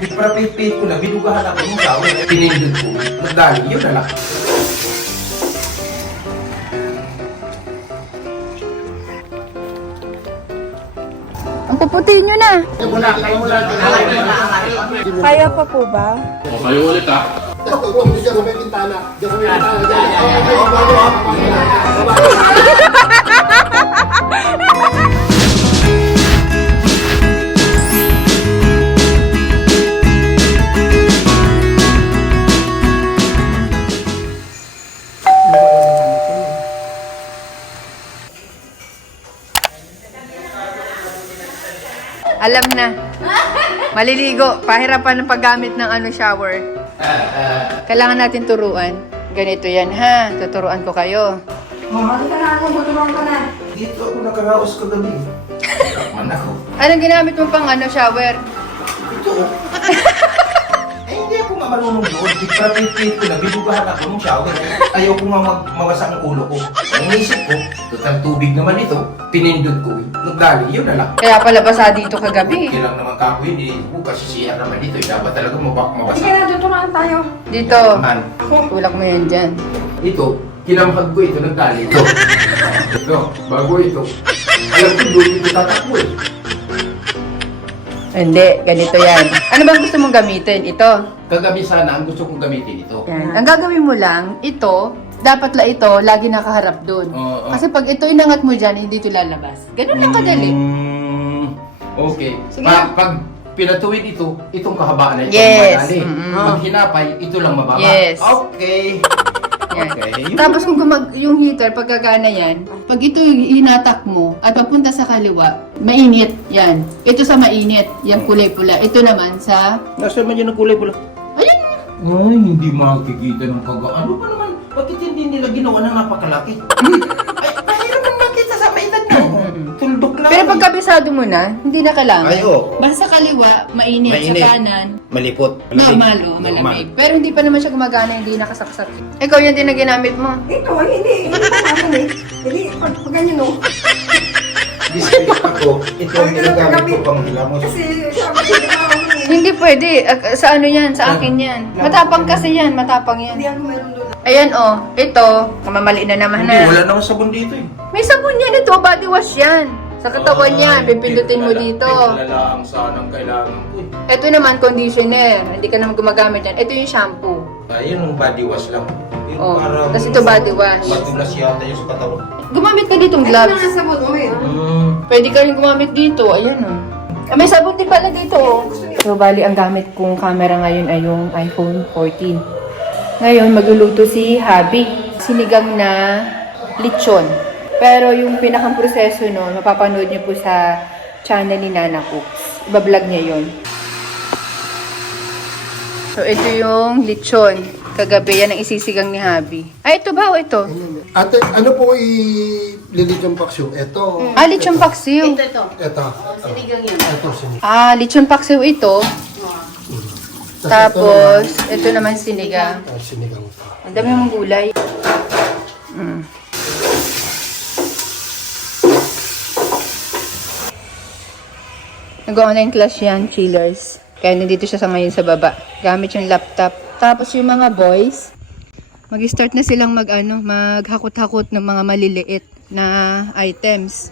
Di para pipit ko na, binugahan ako ng tao. Pinindot ko. Nagdali, yun na lang. Ang puputi nyo na. Kaya pa po ba? O kayo ulit ah. Alam na. Maliligo. Pahirapan ng paggamit ng ano shower. Kailangan natin turuan. Ganito yan ha. Tuturuan ko kayo. Dito ako nakaraos kagabi. Man ako. Anong ginamit mo pang ano shower? Ito. Eh, hindi nga marunong doon. Pipit ko na, binugahan ako ng shower. Ayaw ko nga mag mawasak ang ulo ko. Ang isip ko, total tubig naman ito. Pinindot ko. Nagdali, yun na lang. Kaya pala basa dito kagabi. Okay lang naman kako hindi bukas siya naman dito. eh. Dapat talaga mabak mabasa. Sige na, tuturuan tayo. Dito. Man, Tulak mo yan dyan. ito, kinamhag ko ito, nagdali ito. ito, bago ito. Alam ko doon ito tatakbo eh. Hindi, ganito yan. Ano bang gusto mong gamitin? Ito. Kagabi sana, ang gusto kong gamitin ito. Yan. Ang gagawin mo lang, ito, dapat la ito, lagi nakaharap doon. Oo, oo. Kasi pag ito inangat mo dyan, hindi ito lalabas. Ganun lang kadali. Mm, okay. Sige. Pa- pag pinatuwid ito, itong kahabaan na ito Yes. madali. Mm-mm. Pag hinapay, ito lang mababa. Yes. Okay. Okay. Tapos kung gumag yung heater, pag gagana yan, pag ito yung hinatak mo at papunta sa kaliwa, mainit yan. Ito sa mainit, yung kulay pula. Ito naman sa... Nasa man yun ang kulay pula? Ayun! Ay, hindi makikita ng kaga. Ano ba naman? Bakit hindi nila ginawa ng napakalaki? Ay, mahirap ang makita sa na. Tuldok lang. Pero pag kabisado mo na, hindi na kailangan. Ay, oo. Basta sa kaliwa, mainit, Mainit. sa kanan, Malipot. normal o malamig. Pero hindi pa naman siya gumagana, hindi nakasaksak. Ikaw yan din na ginamit mo. Ito, hindi. Hindi pa namin eh. Hindi, pag, pag ganyan no. Discreet ako. Ito ang ginagamit ko pang hilamos. Kasi sabi ko namin eh. Hindi pwede. Ak- Sa ano yan? Sa akin yan. Matapang kasi yan. Matapang Hindi yan. ako meron doon. Ayan oh. Ito. Mamali na naman Hindi, na. wala naman sabon dito eh. May sabon yan ito. Body wash yan. Sa katawan yan. Pipindutin mo dito. Wala ang sanang kailangan ko eh. Ito naman conditioner. Hindi ka naman gumagamit yan. Ito yung shampoo. Ayun, yung body wash lang. Yung Oh, parang- tas ito body wash. Matulas yata yung sa katawan. Gumamit ka ditong Ito gloves. na sabon mo eh. Pwede ka rin gumamit dito. Ayan oh. Ah, may sabon din pala dito. oh. So, bali, ang gamit kong camera ngayon ay yung iPhone 14. Ngayon, magluluto si Habi. Sinigang na lechon. Pero yung pinakang proseso nun, mapapanood niyo po sa channel ni Nana Cooks. Ibablog niya yon. So, ito yung lechon. Kagabi, yan ang isisigang ni Habi. Ay, ito ba o ito? Ate, ano po i-lilit yung paksyo? Ito. Ah, lechon paksiw. Ito. Sinigang yan. Ito, sinigang. Ah, lechon paksiw ito. Tapos, ito naman sinigang. Ah, sinigang ito. Ang dami mong gulay. Mm. Nag-online class yan, chillers. Kaya nandito siya sa ngayon sa baba. Gamit yung laptop. Tapos yung mga boys, mag-start na silang mag, ano, maghakot-hakot ng mga maliliit na items.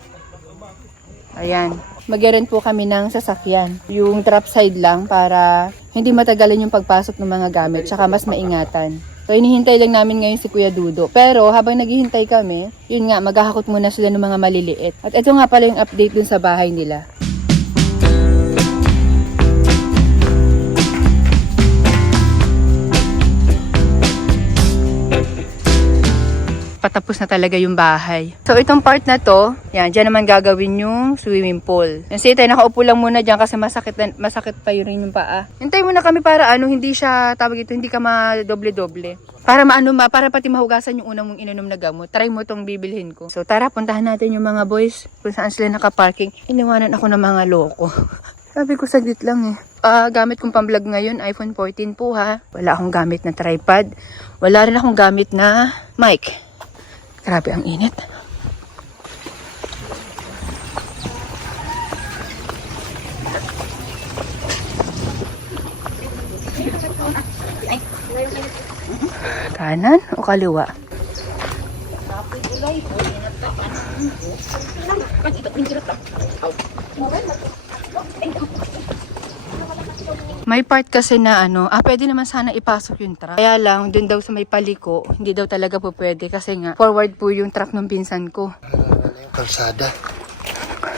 Ayan. Magyaran po kami ng sasakyan. Yung drop side lang para hindi matagalan yung pagpasok ng mga gamit tsaka mas maingatan. So, inihintay lang namin ngayon si Kuya Dudo. Pero, habang naghihintay kami, yun nga, maghahakot muna sila ng mga maliliit. At ito nga pala yung update dun sa bahay nila. Patapos na talaga yung bahay. So, itong part na to, yan, dyan naman gagawin yung swimming pool. Yung si Tay, nakaupo lang muna dyan kasi masakit, masakit pa yun yung paa. Hintay muna kami para ano, hindi siya, tawag ito, hindi ka ma-doble-doble. Para maano ma, para pati mahugasan yung unang mong ininom na gamot. Try mo tong bibilhin ko. So, tara, puntahan natin yung mga boys kung saan sila nakaparking. Iniwanan ako ng mga loko. Sabi ko, saglit lang eh. Ah, gamit kong pamblog ngayon, iPhone 14 po ha. Wala akong gamit na tripod. Wala rin akong gamit na mic. Grabe ang init. Kanan o kaliwa? Kanan. May part kasi na ano, ah pwede naman sana ipasok yung truck. Kaya lang, dun daw sa may paliko, hindi daw talaga po pwede kasi nga forward po yung truck ng pinsan ko. Ano yung kalsada?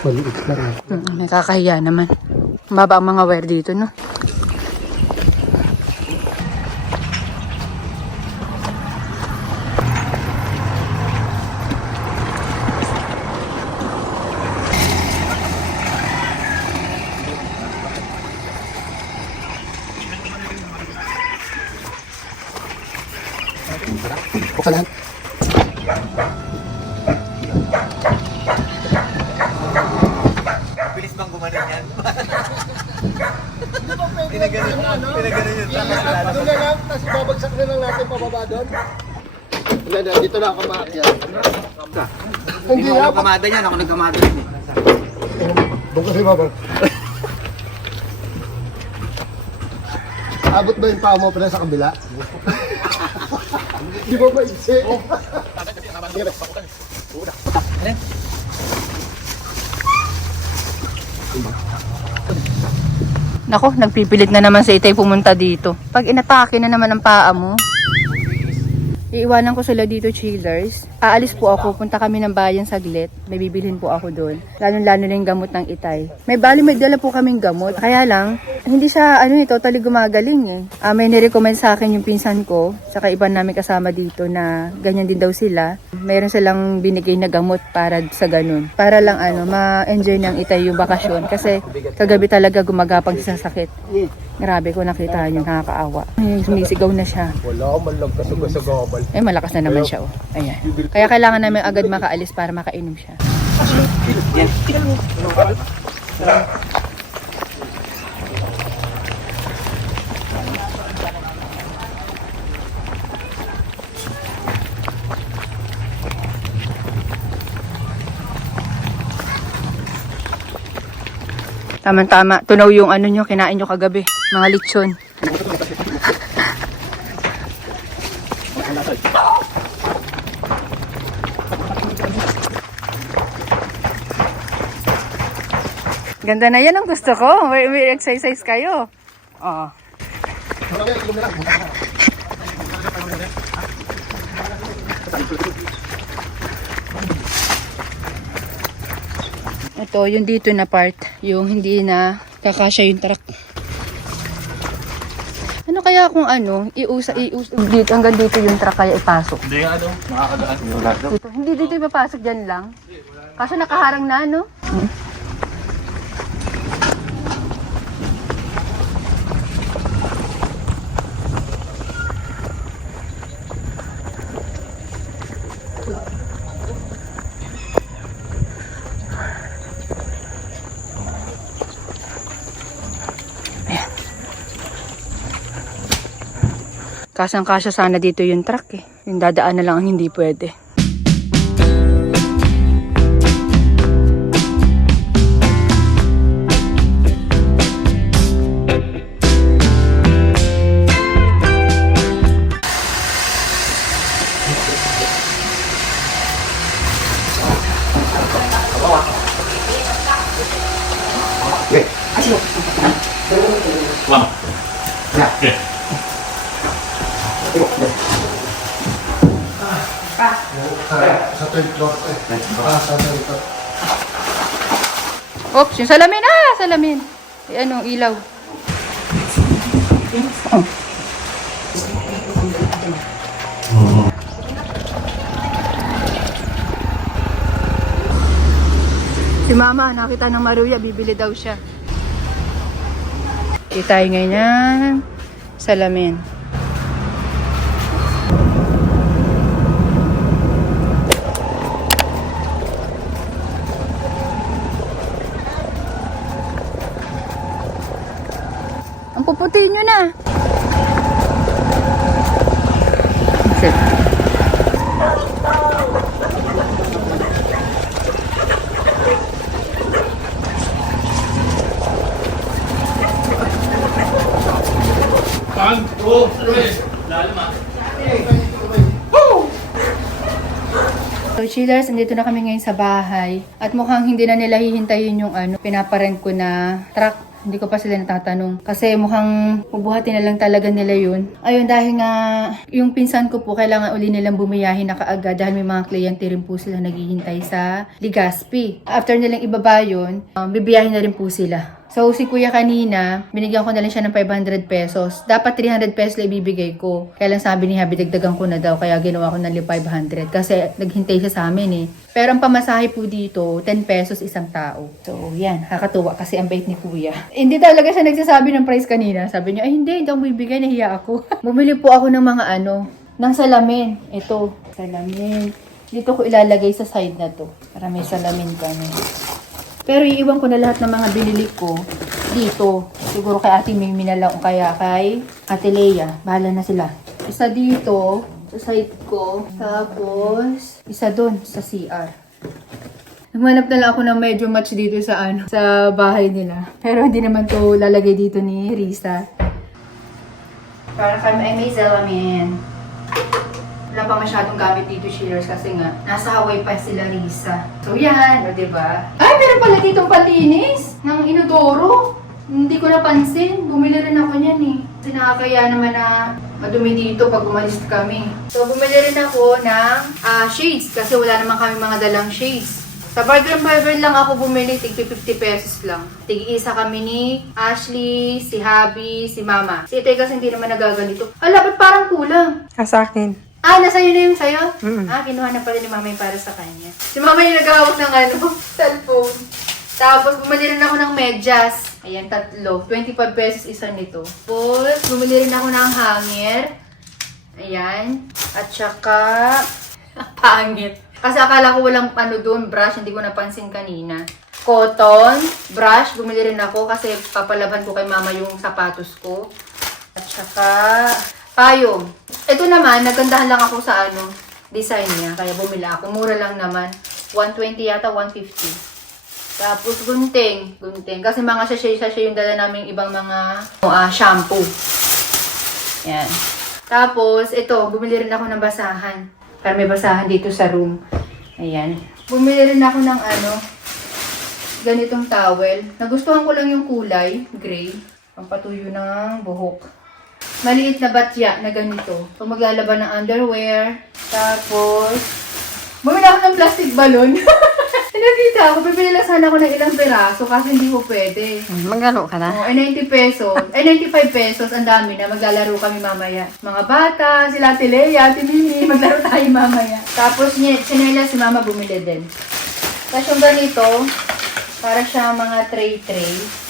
Maliit lang. eh. Mm, may kakahiya naman. Mababa ang mga wire dito, no? Buksan lahat. Bilis bang gumanon yan? Pinaganon, pinaganon yun. Tapos wala na. Doon na lang, tapos babagsak na lang natin pababa doon. Wala na, dito na ako maakyat. Hindi ako kamada niyan, ako nagkamada niyan. eh. doon kasi babag. Abot ba yung paa mo pala sa kabila? Di ba maiksi? Nako, nagpipilit na naman sa itay pumunta dito. Pag inatake na naman ang paa mo, iiwanan ko sila dito, chillers. Aalis po ako, punta kami ng bayan saglit. May bibilhin po ako doon. Lalo-lalo na yung gamot ng itay. May bali, may dala po kaming gamot. Kaya lang, hindi siya, ano eh, totally gumagaling eh. Ah, may nirecommend sa akin yung pinsan ko, saka iba namin kasama dito na ganyan din daw sila. Meron silang binigay na gamot para sa ganun. Para lang ano, ma-enjoy ng itay yung bakasyon. Kasi kagabi talaga gumagapang sa sakit. Grabe ko nakita yun, nakakaawa. Ay, Sumisigaw na siya. Wala, man lang kasuga sa gabal. Eh, malakas na naman siya, oh. Ayan. Kaya kailangan namin agad makaalis para makainom siya. Tama-tama. Tunaw yung ano nyo, kinain nyo kagabi. Mga lechon. Ganda na yan ang gusto ko. May, may exercise kayo. Oh. Ito, yung dito na part. Yung hindi na kakasya yung truck. Ano kaya kung ano, iusa, iusa, dito, hanggang dito yung truck kaya ipasok? Hindi nga daw, nakakagaan. Dito. Hindi dito ipapasok dyan lang. Kaso nakaharang na, no? Kasang-kasya sana dito yung truck eh. Yung dadaan na lang ang hindi pwede. Oops, yung salamin ah, salamin. Eh, ano, ilaw. Si mama, nakita ng Maruya, bibili daw siya. Kita tayo ngayon salamin. So chillers, andito na kami ngayon sa bahay. At mukhang hindi na nila hihintayin yung ano, pinaparent ko na truck. Hindi ko pa sila natatanong. Kasi mukhang bubuhatin na lang talaga nila yun. Ayun, dahil nga yung pinsan ko po, kailangan uli nilang bumiyahin na kaagad dahil may mga kliyente rin po sila naghihintay sa Ligaspi. After nilang ibaba yun, um, bibiyahin na rin po sila. So, si kuya kanina, binigyan ko na lang siya ng 500 pesos. Dapat 300 pesos lang ibibigay ko. Kaya lang sabi ni Habi, dagdagan ko na daw. Kaya ginawa ko ng 500. Kasi naghintay siya sa amin eh. Pero ang pamasahe po dito, 10 pesos isang tao. So, yan. Kakatuwa kasi ang bait ni kuya. Hindi talaga siya nagsasabi ng price kanina. Sabi niya, ay hindi, hindi ako bibigay. Nahiya ako. Bumili po ako ng mga ano, ng salamin. Ito, salamin. Dito ko ilalagay sa side na to. Para may salamin kami. Pero iiwan ko na lahat ng mga binili ko dito. Siguro kay Ate Mimi na kaya kay Ate Leia. Bahala na sila. Isa dito, sa side ko. Tapos, isa dun sa CR. Nagmanap na lang ako ng medyo match dito sa ano, sa bahay nila. Pero hindi naman to lalagay dito ni Risa. Para kami ay may salamin. Wala pa masyadong gamit dito, Shears, kasi nga, nasa Hawaii pa sila Risa. So, yan, o, diba? Ay, meron pala ditong palinis ng inodoro. Hindi ko napansin. Bumili rin ako niyan eh. Kasi nakakaya naman na madumi dito pag umalis kami. So, bumili rin ako ng ah, shades kasi wala naman kami mga dalang shades. Sa Bargain Barber lang ako bumili, tig 50 pesos lang. Tig-isa kami ni Ashley, si Habi, si Mama. Si Ite kasi hindi naman nagaganito. Ala, ba't parang kulang? Ah, sa akin. Ah, nasa yun na yung sayo? Mm-mm. Ah, kinuha na pala ni Mama yung para sa kanya. Si Mama yung nagawak ng ano, cellphone. Tapos, bumili rin ako ng medyas. Ayan, tatlo. 25 pesos isa nito. Tapos, bumili rin ako ng hanger. Ayan. At saka, pangit. Kasi akala ko walang ano doon, brush. Hindi ko napansin kanina. Cotton, brush. Bumili rin ako kasi papalaban ko kay mama yung sapatos ko. At saka, payong. Ito naman, nagandahan lang ako sa ano, design niya. Kaya bumili ako. Mura lang naman. 120 yata, 150. Tapos gunting, gunting. Kasi mga sachet-sachet yung dala namin ibang mga ah, shampoo. Yan. Tapos, ito, bumili rin ako ng basahan. Para may basahan dito sa room. Ayan. Bumili rin ako ng ano, ganitong towel. Nagustuhan ko lang yung kulay, gray. Pampatuyo ng buhok. Maliit na batya na ganito. Pag maglalaban ng underwear. Tapos, bumili ako ng plastic balloon. Nakita ako, bibili lang sana ako ng ilang piraso kasi hindi ko pwede. Magano ka na? Oh, ay 90 pesos. Ay 95 pesos. Ang dami na. Maglalaro kami mamaya. Mga bata, sila Ate Lea, Ate Mimi, maglaro tayo mamaya. Tapos niya, sinela si mama bumili din. Tapos yung ganito, para siya mga tray-tray.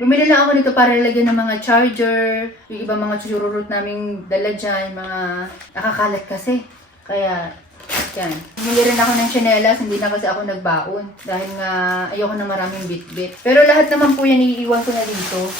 Bumili lang ako nito para lagyan ng mga charger, yung ibang mga chururut naming dala dyan, mga nakakalat kasi. Kaya, yan. Bumili rin ako ng chanelas, hindi na kasi ako nagbaon. Dahil nga, ayoko na maraming bit-bit. Pero lahat naman po yan, iiwan ko na dito.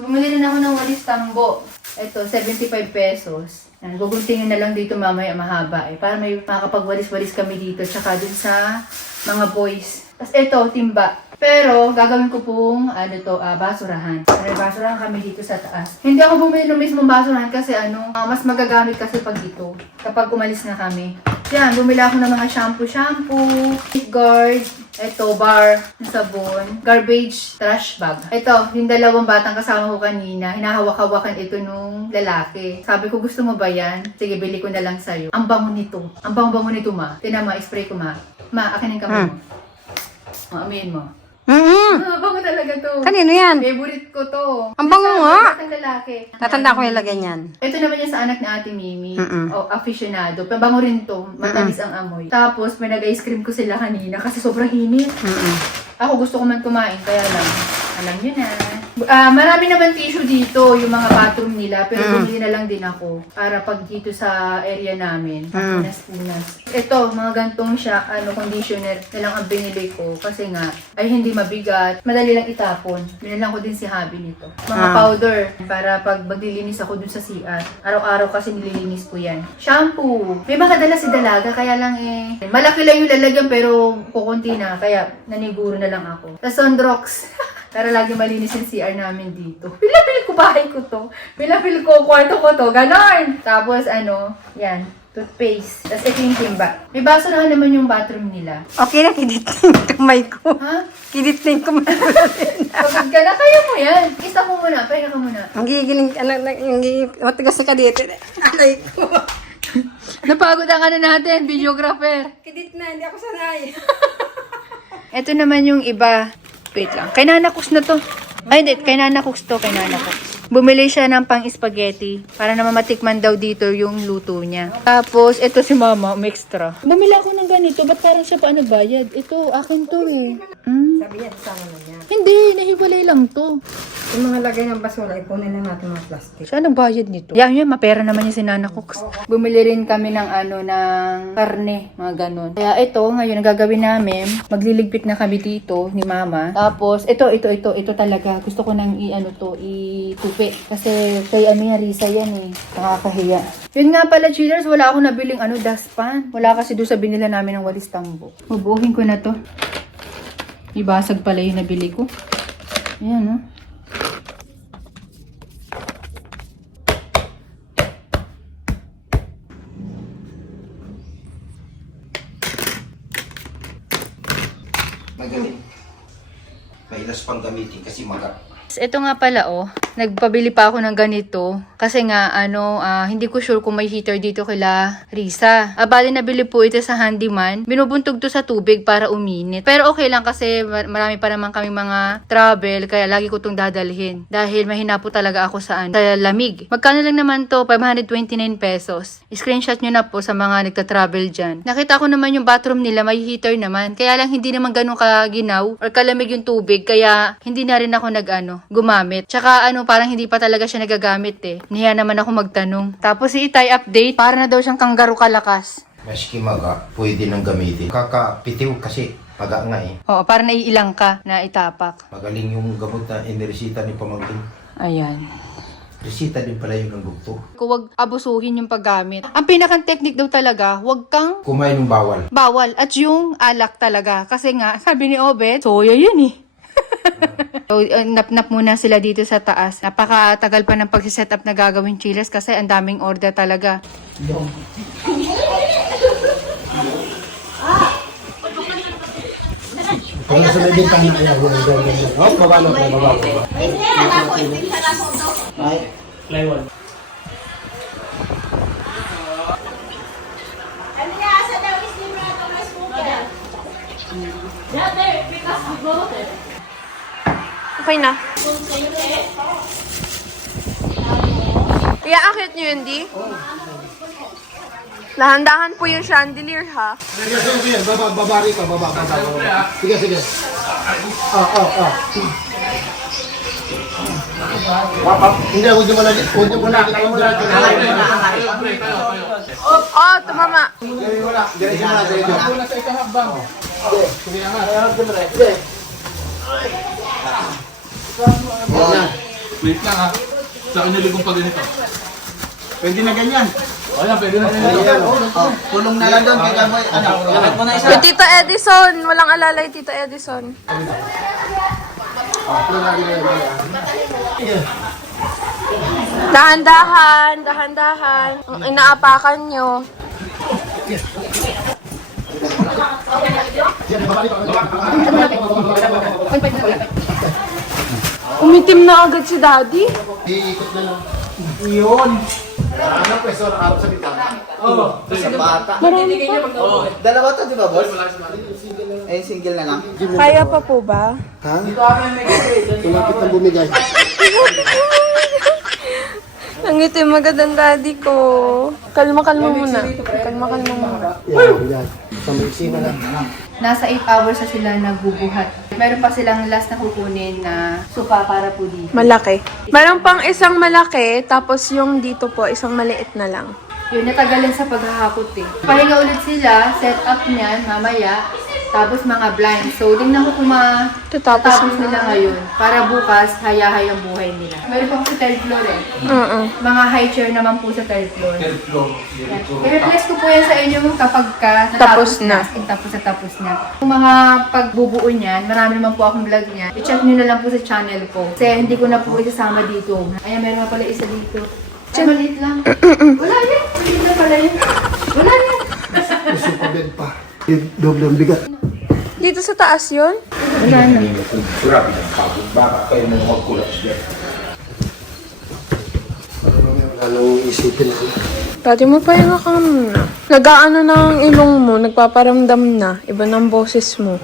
Bumili rin ako ng walis tambo. Ito, 75 pesos. Yan, guguntingin na lang dito mamaya mahaba eh. Para may makakapagwalis-walis kami dito. Tsaka dun sa mga boys. Tapos ito, timba. Pero, gagawin ko pong, ano to, ah, basurahan. May basurahan kami dito sa taas. Hindi ako bumili ng mismong basurahan kasi ano, ah, mas magagamit kasi pag dito. Kapag umalis na kami. Yan, bumili ako ng mga shampoo-shampoo, guard, ito, bar, sabon, garbage, trash bag. Ito, yung dalawang batang kasama ko kanina, hinahawak-hawakan ito nung lalaki. Sabi ko, gusto mo ba yan? Sige, bili ko na lang sa'yo. Ang bango nito. Ang bango-bango nito, ma. Tinama, spray ko, ma. Ma, akin ang kamay mo. Oh, amin mo. Mm-mm. Ah, bango talaga to. Kanino yan? Favorite ko to. Ang bango nga. batang lalaki. Tatanda ko ilagay niyan. Ito naman yung sa anak ni Ate Mimi. Mm-mm. O, aficionado. Pabango rin to. Matamis ang amoy. Tapos, may nag-ice cream ko sila kanina kasi sobrang init. Mm-mm. Ako gusto ko man kumain, kaya lang, alam nyo na. Ah, marami naman tissue dito, yung mga bathroom nila, pero Mm. bumili na lang din ako para pag dito sa area namin, Mm. punas-punas. Ito, mga gantong siya, ano, conditioner na lang ang binili ko kasi nga, ay hindi mabigat, madali lang itapon. Binilang ko din si Habi nito. Mga Ah. powder, para pag maglilinis ako dun sa CR. Araw-araw kasi nililinis ko yan. Shampoo. May mga dala si Dalaga, kaya lang eh, malaki lang yung lalagyan pero kukunti na, kaya naniguro na lang ako. Tapos Sondrox. Para lagi malinis yung CR namin dito. Pilapil ko bahay ko to. Pilapil ko kwarto ko to. Ganon! Tapos ano, yan. toothpaste. Tapos ito yung timba. May baso na naman yung bathroom nila. Okay na, kidit na yung kamay ko. Ha? Kidit na yung kamay ko. Pagod ka na, kaya mo yan. Isa mo muna, pahinga ka muna. Ang gigiling, ano, ang gigiling, matigas na ka dito. Alay ko. Napagod ang ano natin, videographer. Kidit na, hindi ako sanay. Ito naman yung iba. Wait lang. Kay Nana Cooks na to. Ay, hindi. Kay Nana Cooks to. Kay Nana Cooks. Bumili siya ng pang spaghetti para naman matikman daw dito yung luto niya. Tapos, ito si mama, extra. Bumili ako ng ganito. Ba't parang siya pa nagbayad? Ito, akin to eh. Hmm? Sabi niya, sama na niya. Hindi, nahiwalay lang to. Yung mga lagay ng basura, ipunin na natin mga plastic. Siya nagbayad nito. Yan yun, mapera naman yung si Nana Cooks. Bumili rin kami ng ano, ng karne, mga ganun. Kaya ito, ngayon, ang gagawin namin, magliligpit na kami dito ni Mama. Tapos, ito, ito, ito, ito talaga. Gusto ko nang i-ano to, i-tupi. Kasi kay ano yan, Risa yan eh. Nakakahiya. Yun nga pala, chillers, wala ako nabiling ano, dustpan. Wala kasi doon sa binila namin ng walis tambo. Bubuhin ko na to. Ibasag pala yung nabili ko. Ayan, no? Magaling. Mailas pang gamitin kasi maga. Ito nga pala oh, nagpabili pa ako ng ganito kasi nga ano, ah, hindi ko sure kung may heater dito kila Risa. Ah, bali nabili po ito sa handyman. Binubuntog to sa tubig para uminit. Pero okay lang kasi mar- marami pa naman kami mga travel kaya lagi ko tong dadalhin dahil mahina po talaga ako sa, ano, sa lamig. Magkano lang naman to? 529 pesos. Screenshot nyo na po sa mga nagta-travel dyan. Nakita ko naman yung bathroom nila may heater naman. Kaya lang hindi naman ganun kaginaw or kalamig yung tubig kaya hindi na rin ako nag-ano, gumamit. Tsaka ano, parang hindi pa talaga siya nagagamit eh. Niya naman ako magtanong. Tapos si Itay update, para na daw siyang kangaroo kalakas. Maski maga, pwede nang gamitin. Kakapitiw kasi maga nga eh. Oo, para naiilang ka na itapak. Magaling yung gamot na iniresita ni Pamangkin. Ayan. Resita din pala yun ng doktor. Huwag abusuhin yung paggamit. Ang pinakang technique daw talaga, huwag kang Kumain ng bawal. bawal. At yung alak talaga. Kasi nga, sabi ni Obet, soya yun eh. so, uh, nap-nap muna sila dito sa taas. Napakatagal pa ng pag-set up na gagawin chillers kasi ang daming order talaga. Kung nasa may bintana yan. Oh, baba na, baba, baba. Okay na. Iaakit niyo yun, di? Dahan-dahan po yung chandelier, ha? Sige, sige, sige. Baba, baba rito, baba, baba, baba. Sige, sige. Ah, ah, ah. Papa, hindi, huwag niyo muna, huwag niyo muna, huwag niyo muna. Oh, tumama. Diretso muna, diretso. Yan. Wait lang ha. Saan nyo ligong pa ganito? Pwede na ganyan. O yan, pwede na ganito. Tulong na lang doon, kaya mo, ano, galag mo na isa. Yung Tito Edison. Walang alalay, Tito Edison. Dahan-dahan, dahan-dahan. Ang inaapakan nyo. Umitim na agad si Daddy. Iikot na lang. Yun. Ano pwesto na harap sa bintana? Dalawa to, di ba, boss? Eh, single na lang. Kaya pa po ba? Ha? Tumapit na bumigay. Ang itim agad ang daddy ko. Kalma-kalma muna. Kalma-kalma muna. Yan, yan. Sa lang. Nasa 8 hours na sila nagbubuhat. Meron pa silang last na kukunin na supa para po dito. Malaki. Meron pang isang malaki, tapos yung dito po, isang maliit na lang. Yun, natagalan sa paghahakot eh. Pahinga ulit sila, set up niyan, mamaya, tapos mga blind. So, tingnan ko kung Tatapos matapos nila ngayon. Para bukas, hayahay ang buhay nila. Meron po sa third floor eh. Oo. Mga high chair naman po sa third floor. Yan. I-replace ko po yan sa inyo kapag ka Tapos na. Tapos na tapos na. Yung mga pagbubuo niyan, marami naman po akong vlog niyan. I-check nyo na lang po sa channel ko. Kasi hindi ko na po isasama dito. Ayan, meron nga pala isa dito. Ay, maliit lang. Wala yun. Maliit na pala yun. Wala na. Gusto ko bed pa. Yung Doble ang bigat. Dito sa taas yun? Wala na. Grabe ng pagod. Baka kayo mo magkulap dyan. Ano isipin ako. Dati mo pa yung ka muna. Nag-aano na ang ilong mo, nagpaparamdam na. Iba ng boses mo.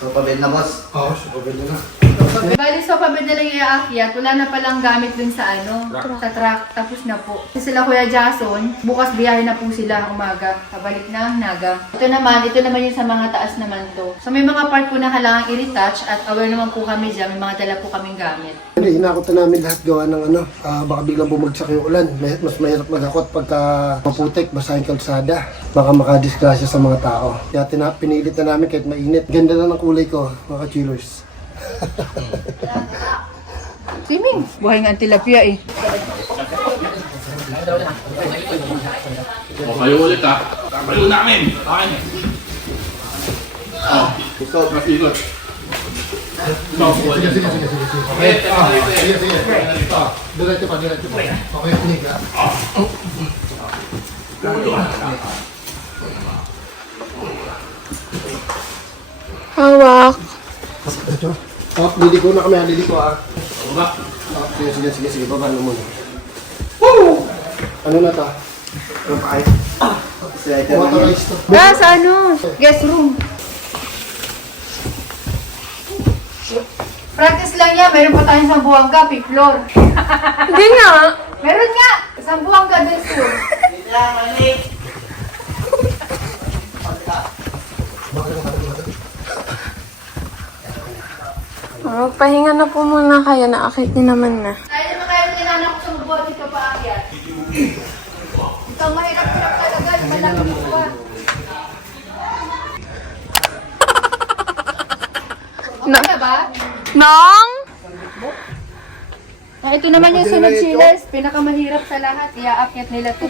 So, pabed na, boss. Oo, super bed na. Bali, so pabed na lang iaakyat. Wala na palang gamit dun sa ano, sa truck. Tapos na po. Kasi sila Kuya Jason, bukas biyahe na po sila umaga. Pabalik na, naga. Ito naman, ito naman yung sa mga taas naman to. So may mga part po na kailangan i-retouch at aware naman po kami dyan. May mga dala po kaming gamit. Hindi, inakot na namin lahat gawa ng ano, ah, baka biglang bumagsak yung ulan. May, mas mahirap magakot pagka maputik, basa yung kalsada. Baka makadisgrasya sa mga tao. Kaya tina, pinilit na namin kahit mainit. Ganda na ng kulay ko, mga chillers. Swimming! Buhay nga ang tilapia eh. O, kayo ulit ha. Kapalo namin. Okay. Oh, ikaw, masikot. Ikaw, Sige, sige, sige, sige. sige. Okay, ah, sige, sige. Ah, diretso pa, diretso pa. Okay, pinig ah. Hawak. Diretso. Oh, liliko na kami, ah, liliko ah. Ba? Ah, sige, sige, sige, sige, baba na muna. Woo! Ano na to? Ano pa ay? Authorized to. Gas, ano? Guest room. Practice lang yan. Meron pa tayong sambuanga, fifth floor. Hindi nga. Meron nga! Sambuanga guest room. Magpahinga na po muna kayo. Naakit din naman na. Dahil naman kayo nilanak ko sa bubot, dito pa akyat. Ito, mahirap-hirap talaga. Malaki po ah. Okay na ba? Nong? Ah, ito naman yung sunod chillers. Pinakamahirap sa lahat. Iaakyat nila to.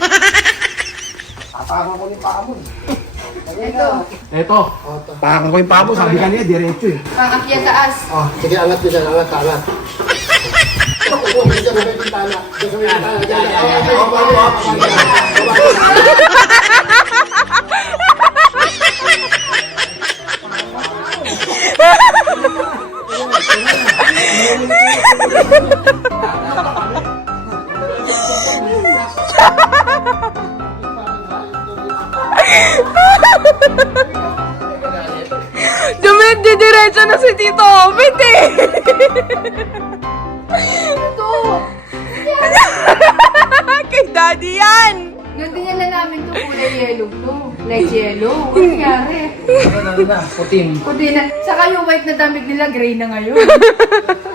Tapakan ko yung paa Ito, Eto. Pakang ko yung pabo, sabi kanina, diretso eh. pang-akyat taas. Oh, sige, angat ko dyan, angat, angat. Oo, dyan sa may baba. Dumidiretso na si Tito Obit eh. Ito! Kay Daddy yan. Yung dinala namin to kulay yellow to. Light yellow. Ano nangyari? Ano na, puting. Kundi na. Saka yung white na damit nila, gray na ngayon.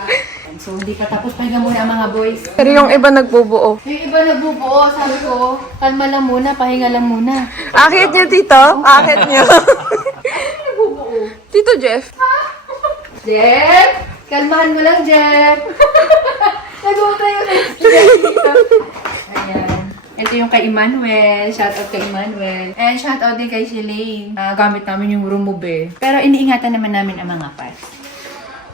so, hindi pa tapos. Pahinga muna ang mga boys. Pero yung iba nagbubuo. Yung iba nagbubuo, sabi ko, kalma lang muna, pahinga lang muna. Akit niyo, Tito? Akit niyo. Tito Jeff? Jeff! Kalmahan mo lang, Jeff! Yun eh. Ayan. Ito yung kay Emmanuel. Shoutout kay Emmanuel. And shoutout din kay Shalane. Ah, gamit namin yung room move eh. Pero iniingatan naman namin ang mga parts.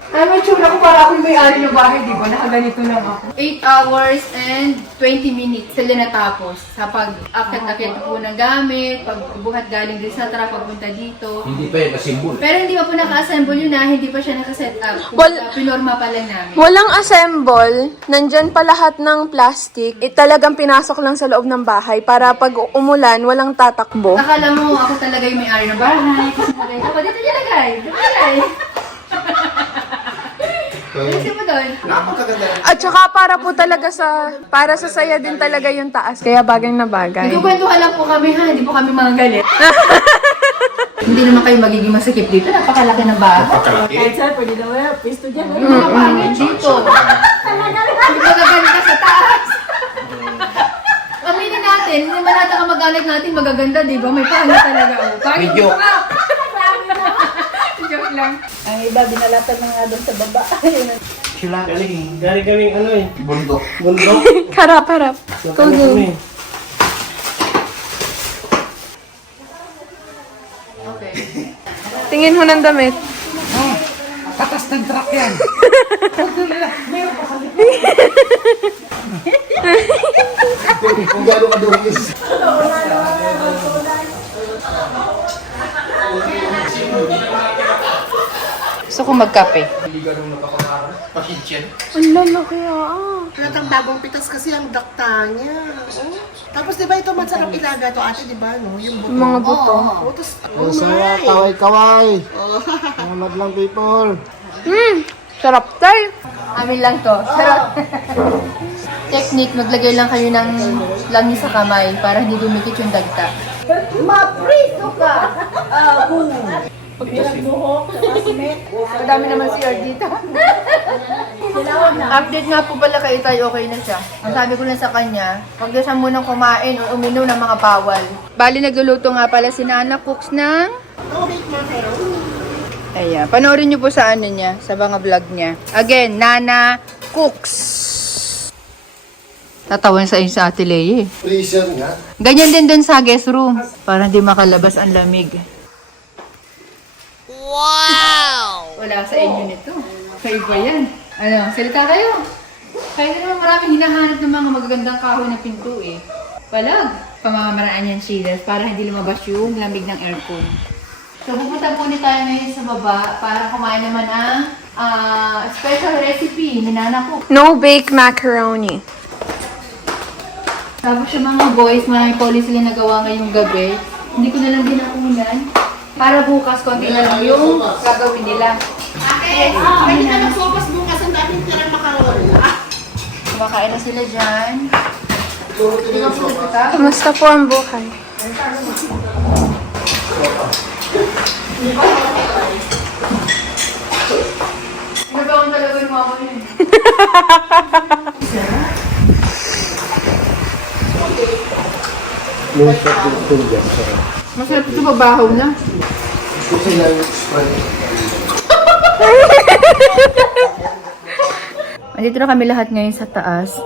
Yung tsura ko para ako yung may-ari ng bahay, di ba? Nakaganito lang ako. 8 hours and 20 minutes sila natapos. Sa pag-akit-akit po ng gamit, pagbuhat galing din sa truck, pagpunta dito. Hindi pa yun nasimbol. Pero hindi pa po naka-assemble yun na, hindi pa siya naka-set up. Wal- Kumbaga, pinorma pa lang namin. Walang assemble, nandyan pa lahat ng plastic, eh, talagang pinasok lang sa loob ng bahay para pag umulan, walang tatakbo. Akala mo ako talaga yung may-ari ng bahay. Kasi sabi, ako dito nilagay. Dito nilagay. Napakaganda. At saka para po talaga sa, para sa saya din talaga yung taas, kaya bagay na bagay. Nagkukwentuhan lang po kami ha, hindi po kami mga galit. hindi naman kayo magiging masakip dito. Napakalaki ng bahay. Napakalaki. Yung mga pangit dito. Hindi pa gaganda sa taas. Aminin natin, hindi man natin ang mag-alag natin magaganda, di ba? May pangit talaga. Oh. Pangit Video. mo nga. Joke lang. Sila galing. Galing kaming ano eh. Bundok. Bundok. Harap-harap. Ano kami. Okay. Tingin ho ng damit. Takas ng truck yan. kung, kung gano'n kadungis. Gusto ko magkape. Ang lalaki ah. Halatang bagong pitas kasi ang dakta niya. Oh. Tapos di ba ito masarap ilaga to ate, di ba? No? Yung buto. Mga buto. Oo. Oh, tapos, Ang saya, kaway-kaway. Salamat lang, people. Hmm, sarap tay. Amin lang to. Charot. Technique, maglagay lang kayo ng langis sa kamay para hindi dumikit yung dagta. Maprito ka! Madami naman si Yard dito. Update nga po pala kay Itay, okay na siya. Ang sabi ko lang sa kanya, huwag na siya munang kumain o uminom ng mga bawal. Bali, nagluluto nga pala si Nana Cooks ng... Ayan, panoorin niyo po sa ano niya, sa mga vlog niya. Again, Nana Cooks. Tatawan sa inyo sa Ate Lea eh. Freezer nga. Ganyan din dun sa guest room. Para hindi makalabas ang lamig. Wow! Wala sa inyo nito. Kayo ba yan? Ano, salita kayo. Kaya naman maraming hinahanap ng mga magagandang kahoy na pinto eh. Palag. Pamamaraan yan, Shields, para hindi lumabas yung lamig ng aircon. So, pupunta muna tayo ngayon sa baba para kumain naman ang ah, special recipe ni Nana Cook. No bake macaroni. Tapos yung mga boys, marami policy sila nagawa ngayong gabi. Hindi ko na lang dinakunan. Para bukas, konti na lang yung gagawin nila. Ate, pwede ka nagsopas bukas ang daming tirang makaroon. Kumakain na sila dyan. Ka po po ang buhay? Nagawa talaga yung mama yun. May shot din ito dyan. Sarap. Masarap ito, babahaw na. Sprite. Andito na kami lahat ngayon sa taas.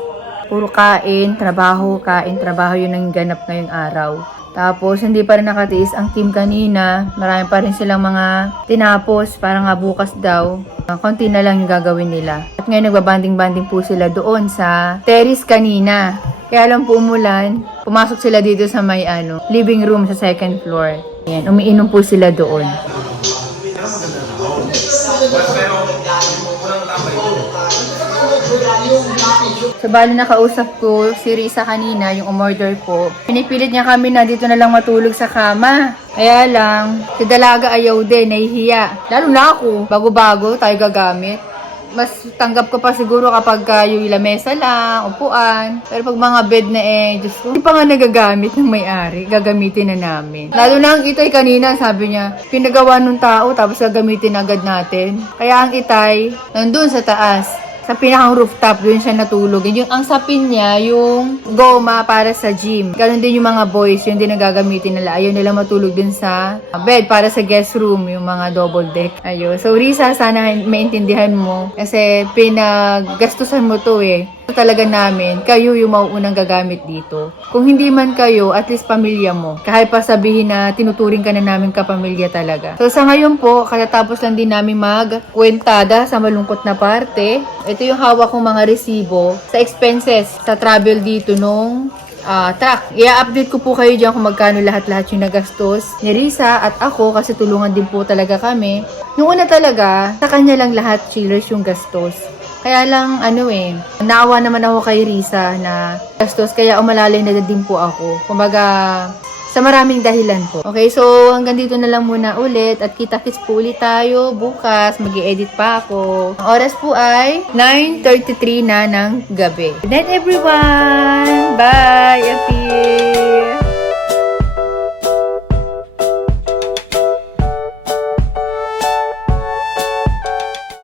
Puro kain, trabaho, kain, trabaho yun ang ganap ngayong araw. Tapos, hindi pa rin nakatiis ang team kanina. Marami pa rin silang mga tinapos para nga bukas daw. Uh, konti na lang yung gagawin nila. At ngayon nagbabanding-banding po sila doon sa terrace kanina. Kaya lang po umulan, pumasok sila dito sa may ano, living room sa second floor. Yan, umiinom po sila doon. So, bali nakausap ko si Risa kanina, yung umorder ko. Pinipilit niya kami na dito na lang matulog sa kama. Kaya lang, si Dalaga ayaw din, nahihiya. Lalo na ako, bago-bago tayo gagamit. Mas tanggap ko pa siguro kapag uh, yung lamesa lang, upuan. Pero pag mga bed na eh, Diyos ko, hindi pa nga nagagamit ng may-ari. Gagamitin na namin. Lalo na ang itay kanina, sabi niya, pinagawa ng tao tapos gagamitin agad natin. Kaya ang itay, nandun sa taas sa pinakang rooftop, doon siya natulog. Yung ang sapin niya, yung goma para sa gym. Ganon din yung mga boys, yun din ang gagamitin nila. Ayaw nila matulog din sa bed para sa guest room, yung mga double deck. Ayun. So, Risa, sana maintindihan mo. Kasi pinaggastusan mo to eh. Talaga namin, kayo yung mauunang gagamit dito. Kung hindi man kayo, at least pamilya mo. Kahit pa sabihin na tinuturing ka na namin kapamilya talaga. So sa ngayon po, katatapos lang din namin magkwentada sa malungkot na parte. Ito yung hawak kong mga resibo sa expenses sa travel dito nung ah truck. I-update ko po kayo dyan kung magkano lahat-lahat yung nagastos ni Risa at ako kasi tulungan din po talaga kami. Noong una talaga, sa kanya lang lahat chillers yung gastos. Kaya lang, ano eh, naawa naman ako kay Risa na gastos, kaya umalalay na din po ako. Kumbaga, sa maraming dahilan po. Okay, so hanggang dito na lang muna ulit at kita-kits po ulit tayo bukas. mag edit pa ako. Ang oras po ay 9.33 na ng gabi. Good night everyone! Bye! Appear!